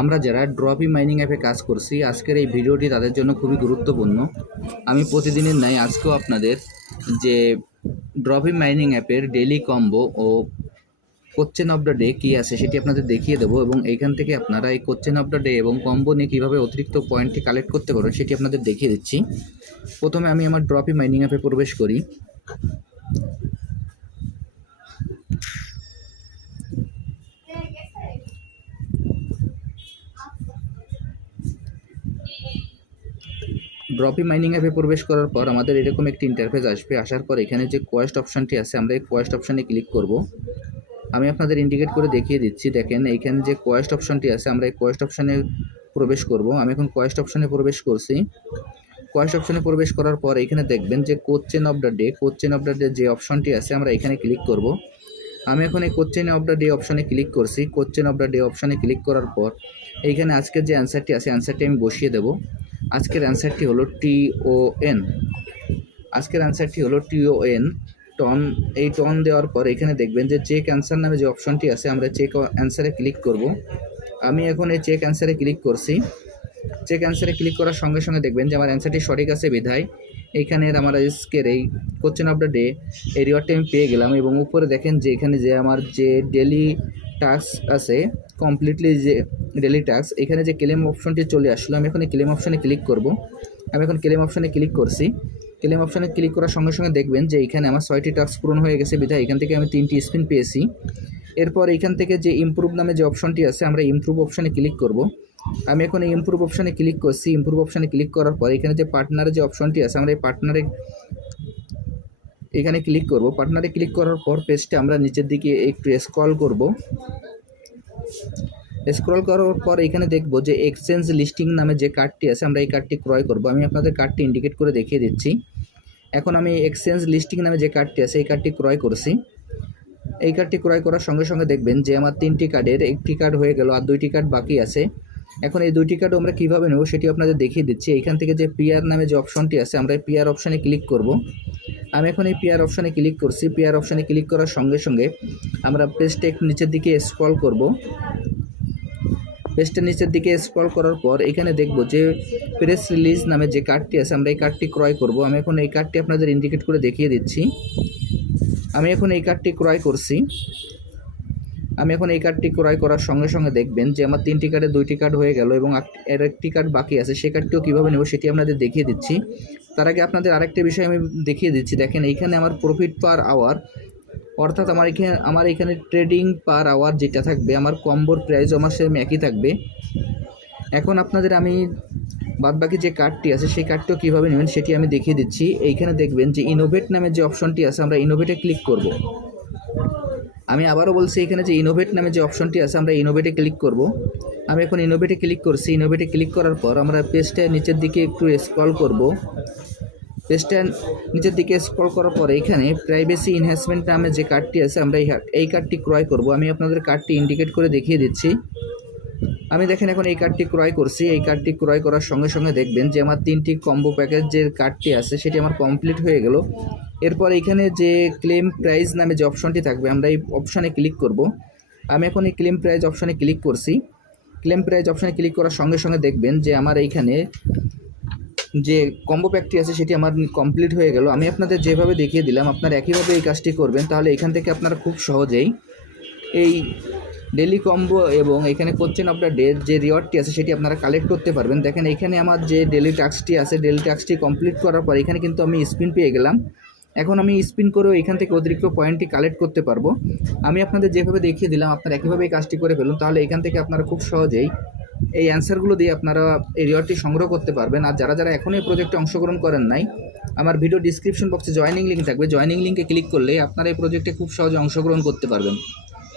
আমরা যারা ড্রপি মাইনিং অ্যাপে কাজ করছি, আজকের এই ভিডিওটি তাদের জন্য খুবই গুরুত্বপূর্ণ। আমি প্রতিদিনের নাই আজকেও আপনাদের যে ড্রপি মাইনিং অ্যাপের ডেলি কম্বো ও কোশ্চেন অফ দ্য ডে কী আছে সেটি আপনাদের দেখিয়ে দেবো এবং এইখান থেকে আপনারা এই কোশ্চেন অফ দ্য ডে এবং কম্বো নিয়ে কীভাবে অতিরিক্ত পয়েন্টটি কালেক্ট করতে পারবেন সেটি আপনাদের দেখিয়ে দিচ্ছি। প্রথমে আমি আমার ড্রপি মাইনিং অ্যাপে প্রবেশ করি। ড্রপি মাইনিং অ্যাপে প্রবেশ করার পর আমাদের এরকম একটি ইন্টারফেস আসবে। আসার পর এখানে যে কোয়েস্ট অপশানটি আছে, আমরা এই কোয়েস্ট অপশানে ক্লিক করব। আমি আপনাদের ইন্ডিকেট করে দেখিয়ে দিচ্ছি। দেখেন, এইখানে যে কোয়েস্ট অপশানটি আছে, আমরা এই কোয়েস্ট অপশানে প্রবেশ করব। আমি এখন কোয়েস্ট অপশানে প্রবেশ করছি। কোয়েস্ট অপশানে প্রবেশ করার পর এখানে দেখবেন যে question of the day question of the day যে অপশানটি আছে, আমরা এখানে ক্লিক করব। আমি এখন এই কোশ্চেন অফ দ্য ডে অপশানে ক্লিক করছি। কোচেন অফ দ্য ডে অপশানে ক্লিক করার পর, এইখানে আজকের যে অ্যান্সারটি আছে অ্যান্সারটি আমি বসিয়ে দেবো। আজকের অ্যান্সারটি হলো টি ও এন আজকের অ্যান্সারটি হলো টি ও এন টন এই টন দেওয়ার পর এখানে দেখবেন যে চেক অ্যান্সার নামে যে অপশনটি আছে, আমরা চেক অ্যান্সারে ক্লিক করব। আমি এখন এই চেক অ্যান্সারে ক্লিক করছি। চেক অ্যান্সারে ক্লিক করার সঙ্গে সঙ্গে দেখবেন যে আমার অ্যান্সারটি সঠিক আছে বিধায়। এইখানে আমার আজকের এই কোশ্চেন অফ দ্য ডে এই রিওয়ার্ডটি আমি পেয়ে গেলাম এবং উপরে দেখেন যে এখানে যে আমার যে ডেলি টাস্ক আছে কমপ্লিটলি যে ডেলি টাস্ক এখানে যে ক্লেম অপশনটি চলে আসলো, আমি এখন ক্লেম অপশনে ক্লিক করব। আমি এখন ক্লেম অপশনে ক্লিক করছি। ক্লেম অপশনে ক্লিক করার সঙ্গে সঙ্গে দেখবেন যে এখানে আমার ছয়টি টাস্ক পূরণ হয়ে গেছে বিধায়। এখান থেকে আমি তিনটি স্পিন পেয়েছি। এরপর এখান থেকে যে ইমপ্রুভ নামে যে অপশনটি আছে, আমরা ইমপ্রুভ অপশনে ক্লিক করব। আমি এখন ইমপ্রুভ অপশনে ক্লিক করছি। ইমপ্রুভ অপশনে ক্লিক করার পর এখানে যে পার্টনারের যে অপশনটি আছে, আমরা এই পার্টনারে এখানে ক্লিক করব। পার্টনারে ক্লিক করার পর পেজটা আমরা নিচের দিকে একটু স্ক্রল করব। স্ক্রল করার পর এখানে দেখব যে এক্সচেঞ্জ লিস্টিং নামে যে কার্ডটি আছে, আমরা এই কার্ডটি ক্রয় করব। আমি আপনাদের কার্ডটি ইন্ডিকেট করে দেখিয়ে দিচ্ছি। এখন আমি এক্সচেঞ্জ লিস্টিং নামে যে কার্ডটি আছে, এই কার্ডটি ক্রয় করছি। এই কার্ডটি ক্রয় করার সঙ্গে সঙ্গে দেখবেন যে আমার তিনটি কার্ডের একটি কার্ড হয়ে গেল আর দুইটি কার্ড বাকি আছে। এখন এই দুইটি কার্ড আমরা কীভাবে নেব সেটি আপনাদের দেখিয়ে দিচ্ছি। এখান থেকে যে পিআর নামে যে অপশনটি আছে, আমরা এই পিআর অপশানে ক্লিক করব। আমি এখন এই পিআর অপশানে ক্লিক করছি। পিআর অপশানে ক্লিক করার সঙ্গে সঙ্গে আমরা পেজটা একটু নিচের দিকে স্ক্রল করব। পেজটা নিচের দিকে স্ক্রল করার পর এখানে দেখব যে প্রেস রিলিজ নামে যে কার্ডটি আছে, আমরা এই কার্ডটি ক্রয় করব। আমি এখন এই কার্ডটি আপনাদের ইন্ডিকেট করে দেখিয়ে দিচ্ছি। আমি এখন এই কার্ডটি ক্রয় করছি। আমি এখন এই কার্ডটি ক্রয় করার সঙ্গে সঙ্গে দেখবেন যে আমার তিনটি কার্ডে দুইটি কার্ড হয়ে গেল এবং এর একটি কার্ড বাকি আছে। সেই কার্ডটিও কীভাবে নেব সেটি আপনাদের দেখিয়ে দিচ্ছি। তার আগে আপনাদের আরেকটা বিষয় আমি দেখিয়ে দিচ্ছি। দেখেন, এইখানে আমার প্রফিট পার আওয়ার অর্থাৎ আমার এখানে আমার এখানে ট্রেডিং পার আওয়ার যেটা থাকবে, আমার কম্বোর প্রাইস আমার সেম একই থাকবে। এখন আপনাদের আমি বাদবাকি যে কার্ডটি আছে, সেই কার্ডটিও কীভাবে নেবেন সেটি আমি দেখিয়ে দিচ্ছি। এইখানে দেখবেন যে ইনোভেট নামের যে অপশনটি আছে, আমরা ইনোভেটে ক্লিক করব। আমি আবারও বলছি এখানে যে ইনোভেট নামে যে অপশনটি আছে, আমরা ইনোভেটে ক্লিক করব। আমি এখন ইনোভেটে ক্লিক করছি। ইনোভেটে ক্লিক করার পর আমরা পেজটা নিচের দিকে একটু স্ক্রল করব। পেজটা নিচের দিকে স্ক্রল করার পর এখানে প্রাইভেসি ইনহ্যান্সমেন্ট নামে যে কার্ডটি আছে, আমরা এই কার্ডটি ক্রয় করব। আমি আপনাদের কার্ডটি ইন্ডিকেট করে দেখিয়ে দিচ্ছি। আমি দেখেন এখন এই কার্ডটি ক্রয় করছি। এই কার্ডটি ক্রয় করার সঙ্গে সঙ্গে দেখবেন যে আমার তিনটি কম্বো প্যাকেজ যে কার্ডটি আছে, সেটি আমার কমপ্লিট হয়ে গেল। এরপর এখানে যে ক্লেম প্রাইস নামে যে অপশনটি থাকবে, আমরা এই অপশানে ক্লিক করব। আমি এখন এই ক্লেম প্রাইজ অপশানে ক্লিক করছি। ক্লেম প্রাইজ অপশানে ক্লিক করার সঙ্গে সঙ্গে দেখবেন যে আমার এইখানে যে কম্বো প্যাকটি আছে, সেটি আমার কমপ্লিট হয়ে গেল। আমি আপনাদের যেভাবে দেখিয়ে দিলাম, আপনারা একইভাবে এই কাজটি করবেন, তাহলে এখান থেকে আপনারা খুব সহজেই এই ডেলি কম্বো এবং এখানে কোশ্চেন অফ দ্য ডে যে রিওয়ার্ডটি আছে সেটি আপনারা কালেক্ট করতে পারবেন। দেখেন এখানে আমার যে ডেলি টাস্কটি আছে ডেলি টাস্কটি কমপ্লিট করার পর এখানে কিন্তু আমি স্পিন পেয়ে গেলাম। এখন আমি স্পিন করেও এখান থেকে অতিরিক্ত পয়েন্টটি কালেক্ট করতে পারব। আমি আপনাদের যেভাবে দেখিয়ে দিলাম, আপনারা একইভাবে এই কাজটি করে ফেলুন, তাহলে এখান থেকে আপনারা খুব সহজেই এই অ্যান্সারগুলো দিয়ে আপনারা এই রিওয়ার্ডটি সংগ্রহ করতে পারবেন। আর যারা যারা এখনও এই প্রজেক্টে অংশগ্রহণ করেন নাই, আমার ভিডিও ডিসক্রিপশন বক্সে জয়েনিং লিঙ্ক থাকবে। জয়েনিং লিঙ্কে ক্লিক করলে আপনারা এই প্রজেক্টে খুব সহজে অংশগ্রহণ করতে পারবেন।